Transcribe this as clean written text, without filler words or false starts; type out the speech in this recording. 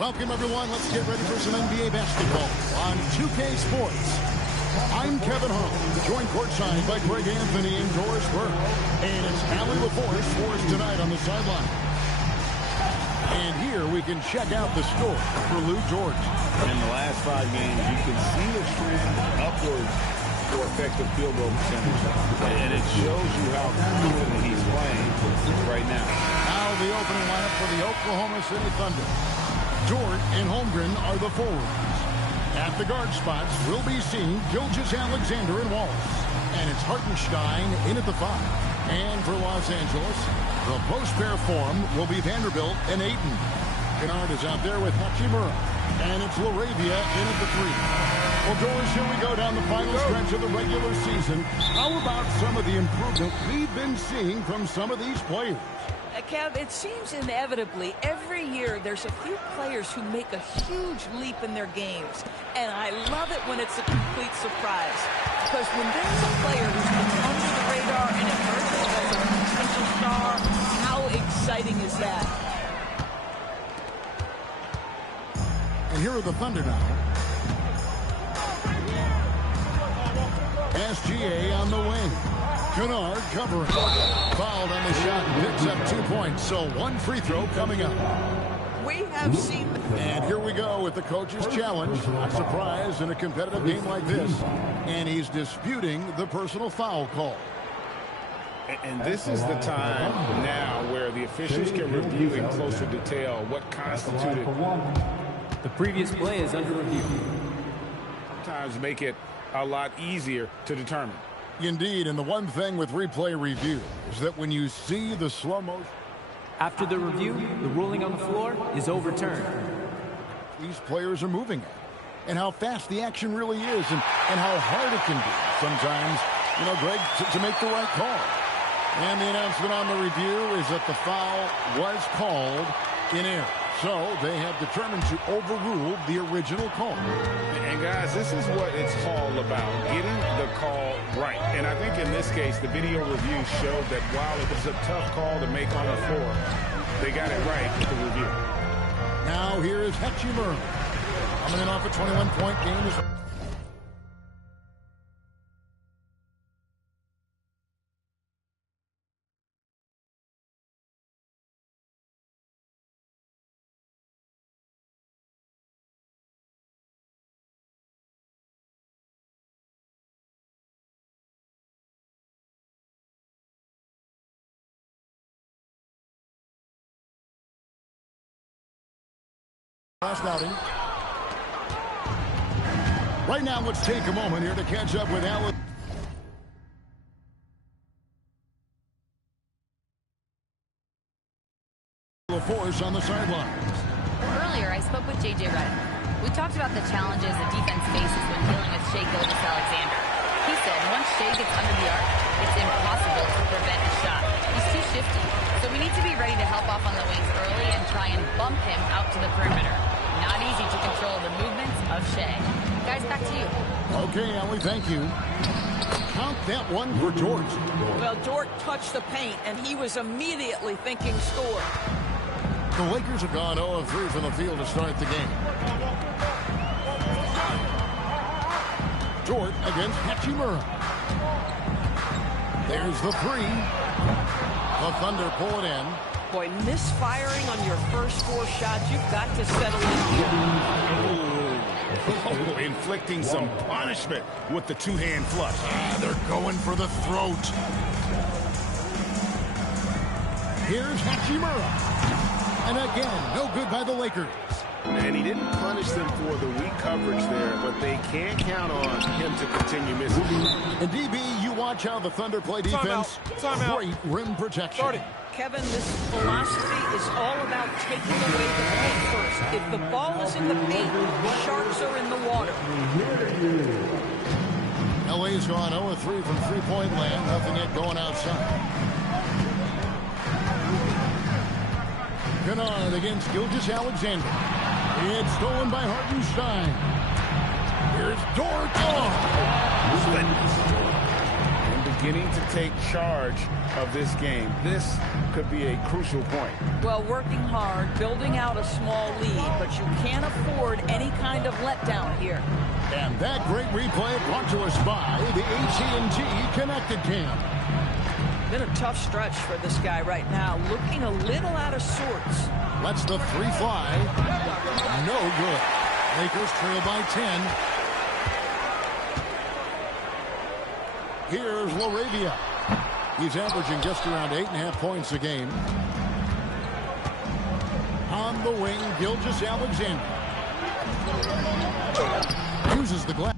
Welcome, everyone. Let's get ready for some NBA basketball on 2K Sports. I'm Kevin Harlan, joined courtside by Greg Anthony and Doris Burke. And it's Allie LaForce for us tonight on the sideline. And here we can check out the score for Lou George. In the last 5 games, you can see a trend upwards for effective field goal percentage. And it shows you how confident he's playing right now. Now the opening lineup for the Oklahoma City Thunder. Dort and Holmgren are the forwards. At the guard spots, we'll be seeing Gilgeous-Alexander and Wallace. And it's Hartenstein in at the 5. And for Los Angeles, the post pair form will be Vanderbilt and Ayton. Kennard is out there with Hachimura. And it's LaRavia in at the 3. Well, Doris, here we go down the final stretch of the regular season. How about some of the improvement we've been seeing from some of these players? Kev, it seems inevitably every year there's a few players who make a huge leap in their games. And I love it when it's a complete surprise. Because when there's a player who's been under the radar and emerges as a potential star, how exciting is that? And here are the Thunder now. SGA on the wing. Kennard covering. Fouled on the shot and picks up 2 points. So 1 free throw coming up. We have seen... And here we go with the coach's challenge. Not surprised in a competitive game like this. And he's disputing the personal foul call. And this is the time now where the officials can review in closer detail what constituted. The previous play is under review. Sometimes make it a lot easier to determine. Indeed, and the one thing with replay review is that when you see the slow motion... After the review, the ruling on the floor is overturned. These players are moving at, and how fast the action really is, and how hard it can be sometimes, you know, Greg, to make the right call. And the announcement on the review is that the foul was called in error. So they have determined to overrule the original call. And guys, this is what it's all about, getting the call right. And I think in this case, the video review showed that while it was a tough call to make on the floor, they got it right with the review. Now here is Hachimura. Coming in off a 21-point game. Last outing. Right now, let's take a moment here to catch up with Alan. LaForce on the sidelines. Earlier, I spoke with J.J. Redick. We talked about the challenges the defense faces when dealing with Shai Gilgeous-Alexander. He said once Shai gets under the arc, it's impossible to prevent a shot. He's too shifty. So we need to be ready to help off on the wings early and try and bump him out to the perimeter. Not easy to control the movements of Shai. Guys, back to you. Okay, Ellie, thank you. Count that one for George. Well, Dort touched the paint, and he was immediately thinking score. The Lakers have gone 0-3 from the field to start the game. Dort against Hachimura. There's the 3. The Thunder pull it in. Boy, misfiring on your first 4 shots, you've got to settle in. Oh, inflicting some punishment with the 2-hand flush. They're going for the throat. Here's Hachimura. And again, no good by the Lakers. And he didn't punish them for the weak coverage there, but they can't count on him to continue missing. And DB, you watch how the Thunder play defense. Timeout. Great rim protection. Kevin, this philosophy is all about taking away the paint first. If the ball is in the paint, the Sharks are in the water. LA's gone 0-3 from three-point land. Nothing yet going outside. Kennard against Gilgeous-Alexander. It's stolen by Hartenstein. Here's Dort. And beginning to take charge of this game. This could be a crucial point. Well, working hard, building out a small lead, but you can't afford any kind of letdown here. And that great replay brought to us by the AT&T Connected Cam. Been a tough stretch for this guy right now, looking a little out of sorts. Lets the three fly. No good. Lakers trail by 10. Here's LaRavia. He's averaging just around 8.5 points a game. On the wing, Gilgeous-Alexander. Uses the glass.